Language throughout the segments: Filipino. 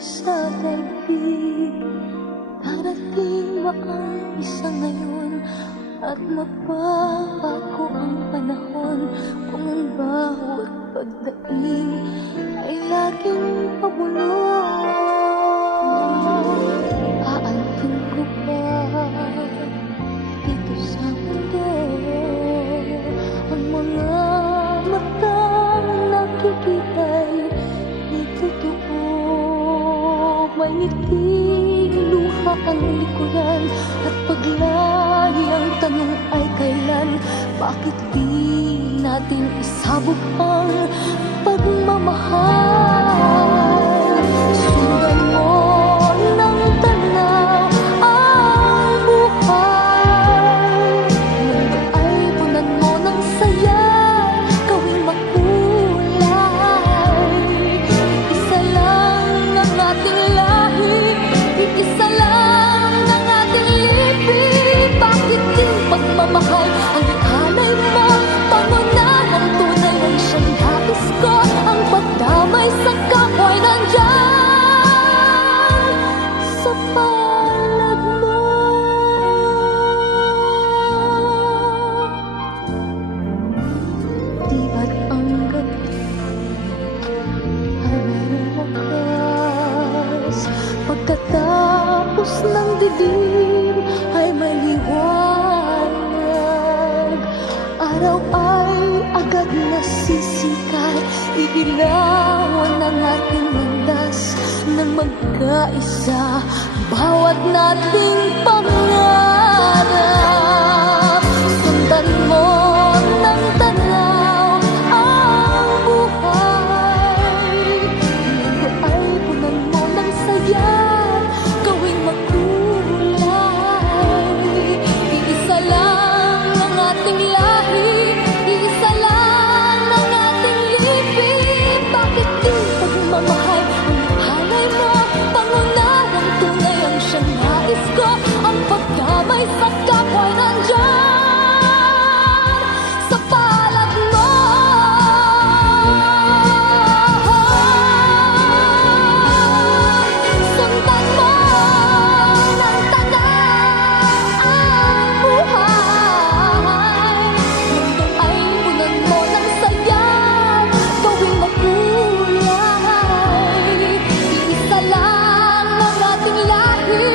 Sa daigdig, darating ba ang isa ngayon at magbabago ang panahon kung ang bawat pagdating ay laging pabulong? Aantin ko ba dito sa mundo ang mga matang nakikita'y di totoo? May ngiting luha ang likuran at paglagi ang tanong ay kailan? Bakit di natin isabog ang pagmamahal? Sundan mo ng tanaw ang buhay. Mundo ay punan mo ng saya, gawing makulay. Isa lang ang ating isa lang ang ating libig. Bakit yung pagmamahal ang ihalay mo? Pangunahang tunay ang siyang nais ko. Ang pagdamay sa kapwa'y nandyan sa palad mo. Di ba't ang gabi ay merong wakas? Pagkatapos ng dilim ay may liwanag. Araw ay agad nasisikat, iilawan ang ating landas ng magkaisa bawat nating pangarap. Sundan mo ng tanaw ang buhay. Mundo ay punan mo ng saya, gawing makulay. Iisa lang ang ating lahi, iisa lang ang ating libig. Bakit yung pagmamahal ang halay mo? Pangunahang tunay ang siyang nais ko. Ang pagdamay sa kapwa'y nandyan sa palad mo. Sundan mo ng tanaw ang buhay. Mundo ay punan mo ng saya, gawing makulay. Iisa lang ang ating lahi,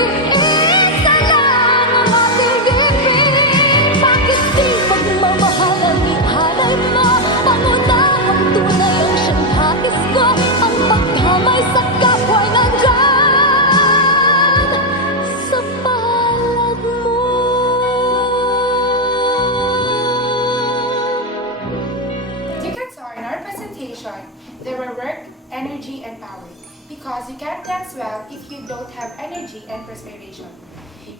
iisa lang ang ating ibig. Bakit di pagmamahal ang ihalay mo? Pangunahang tunay ang siyang nais ko. Ang pagdamay sa kapwa'y nandyan sa palad mo. Tickets are in our presentation. There were work, energy, and power. Because you can't dance well if you don't have energy and perspiration.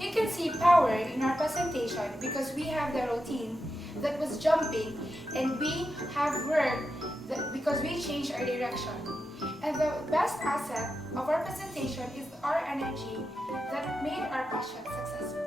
You can see power in our presentation because we have the routine that was jumping, and we have work because we changed our direction. And the best asset of our presentation is our energy that made our passion successful.